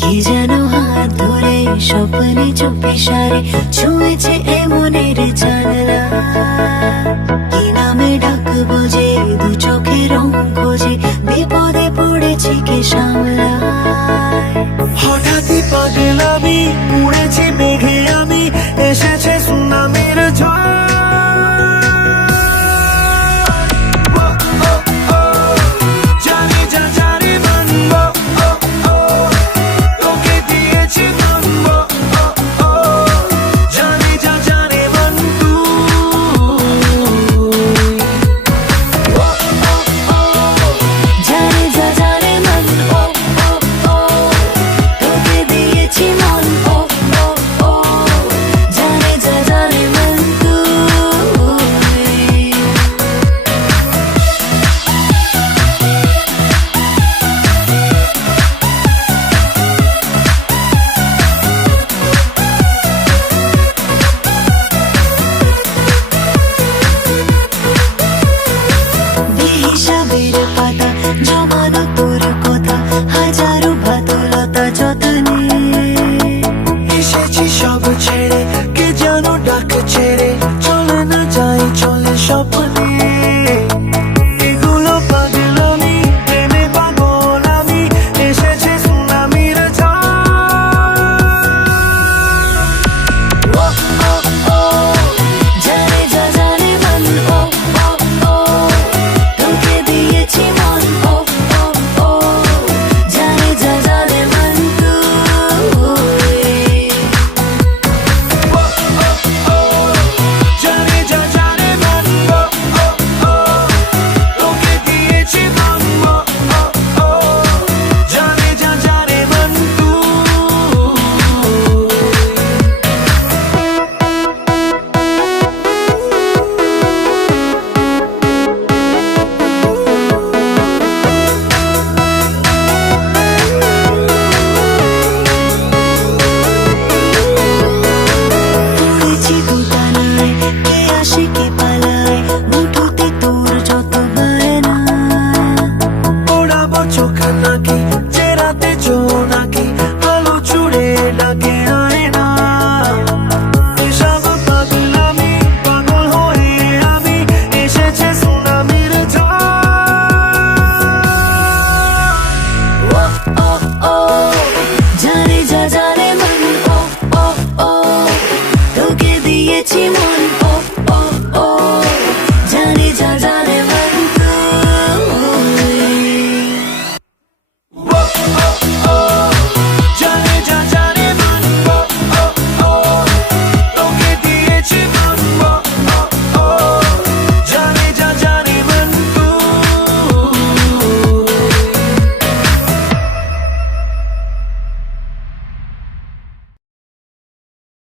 কি যেন হাত ধরে স্বপ্নে চুপি সারে ছুঁয়েছে এমনের জানলা। কি নামে ডাকবো যে দু চোখে রং খোঁজে, বিপদে পড়েছি কে সামলায়। হঠাৎই পাগলামি উড়েছি মেঘে আমি, এসেছে সুনামির ঝড়। পাতা জমানো তোর কথা, হাজারো বাদলতা যতনে এসেছি সব ছেড়ে, কে যেন ডাক ছেড়ে চলে না যাই চলে স্বপ্নে। এগুলো পাগলামি, প্রেমে পাগল আমি, এসেছে সুনামির ঝড়। জানে যা জানে মন, ও ও ও তোকে দিয়েছি মন, ও ও ও জানে যা জানে মন তুই। জানে যা জানে মন, তোকে দিয়েছি মন, জানে যা জানে মন তুই। পড়েছি দুটানায়, কে আসে কে পালায়, মুঠোতে তোর যত বায়না। ওড়াবো চোখ নাকি চেরাতে জোনাকি, আলো ছুড়ে ডাকে আয় না। এসব পাগলামি, পাগল হয়ে আমি, এসেছে সুনামির ঝড়। ও ও ও জানে যা জানে মন, ও ও ও তোকে দিয়েছি মন।